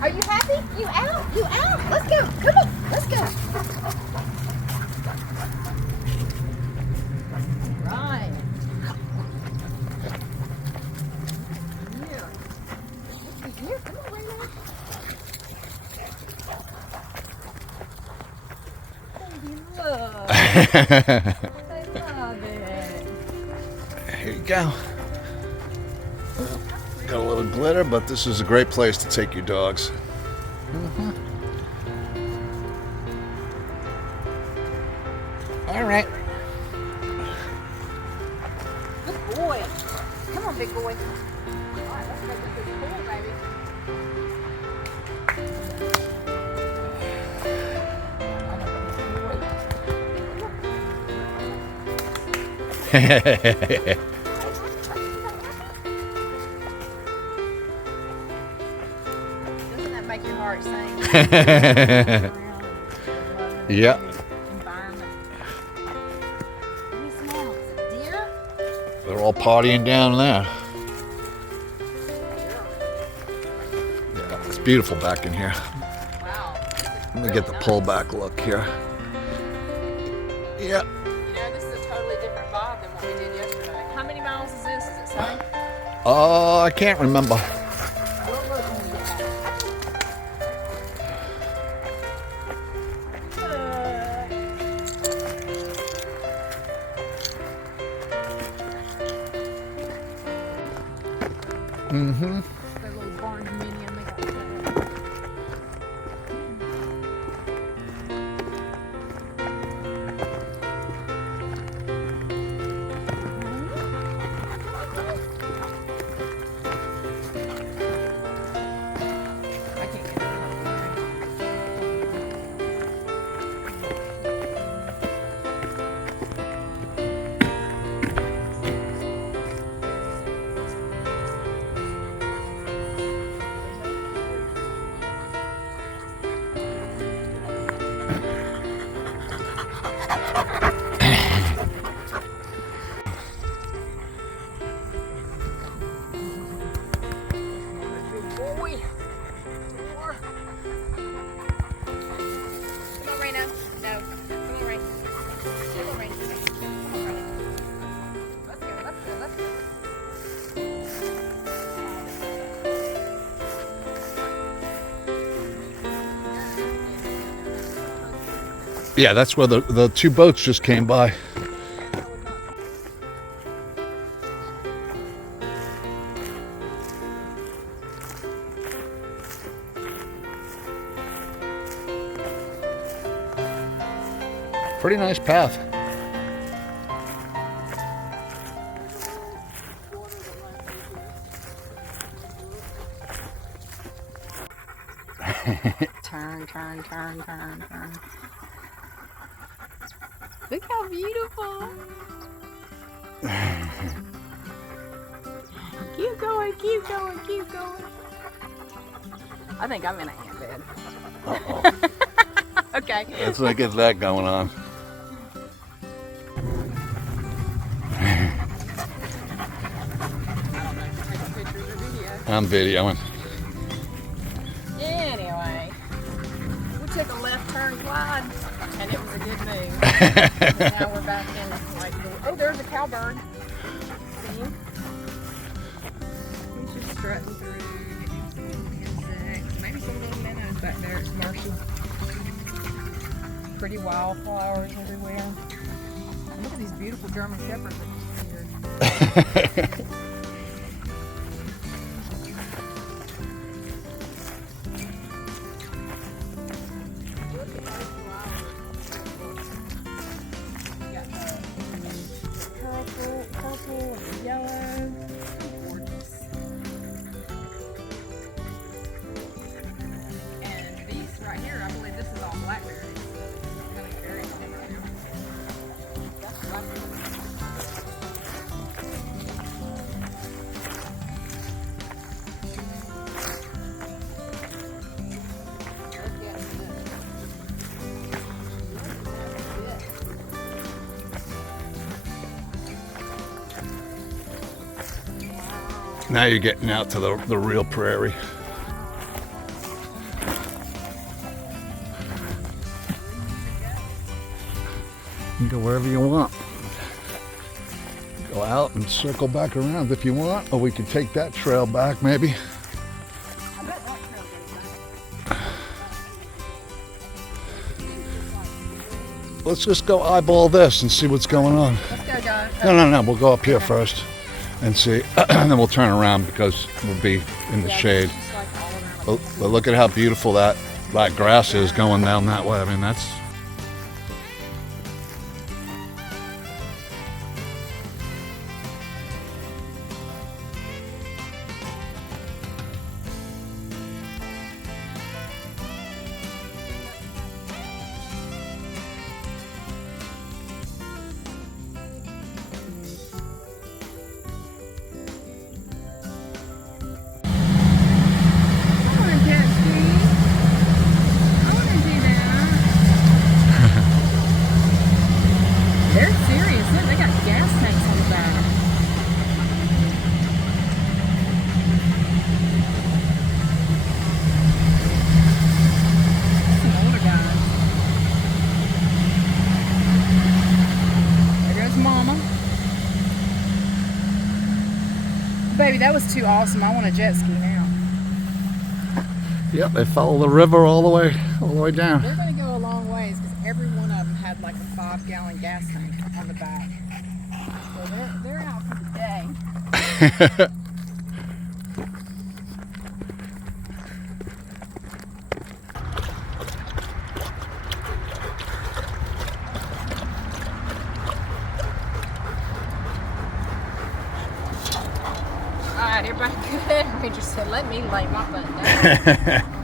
Are you happy? You out? You out? Let's go. Come on. Let's go. Right. Here. Here. Come on, Raymond. They love it. Here you go. Got a little glitter, but this is a great place to take your dogs. All right. Good boy. Come on, big boy. All right, let's go get this pool, baby. Doesn't that make your heart sing? Yep. Environment. Let me smell. Is it deer? They're all partying down there. Yeah, it's beautiful back in here. Wow. Let me get the pullback look here. Yeah. You know, this is a totally different vibe than what we did yesterday. How many miles is this? Does it say? Oh, I can't remember. We'll look when we get back. Mm-hmm. Their little barn dominion they got set up. I can't get it. Good boy. Thor. Come on, Raina. No. Come on, Raina. Come on, Raina. Come on, Raina. Let's go, let's go, let's go. Yeah, that's where the two boats just came by. Pretty nice path. Turn, turn, turn, turn, turn. Look how beautiful. Keep going, keep going, keep going. I think I'm in an ant bed. Uh-oh. Okay. Let's not get that going on. Take pictures or video. I'm videoing. Anyway, we took a left turn glide, and it was a good move. Now we're back in like, oh, there's a cowbird. See him? He's just strutting through, getting some insects. Maybe some little minnows back there. It's marshy. Pretty wildflowers everywhere. And look at these beautiful German Shepherds that just appeared. Purple and yellow. Gorgeous. And these right here, I believe this is all blackberries. Kind of berries on right now. That's blackberries. Now you're getting out to the real prairie. You can go wherever you want. Go out and circle back around if you want, or we could take that trail back maybe. I bet that trail goes back. Let's just go eyeball this and see what's going on. Let's go, guys. No, we'll go up here first and see, and then we'll turn around because we'll be in the shade. It's just like all around. But look at how beautiful that grass is going down that way. I mean, that's... They're serious. Look, they got gas tanks on the back. Some older guys. There goes Mama. Baby, that was too awesome. I want a jet ski now. Yep, they follow the river all the way down. They're going to go a long ways because every one of them had like a 5-gallon gas tank on the back. So they're out for the day. All right, everybody good. Ranger said, let me lay my butt down.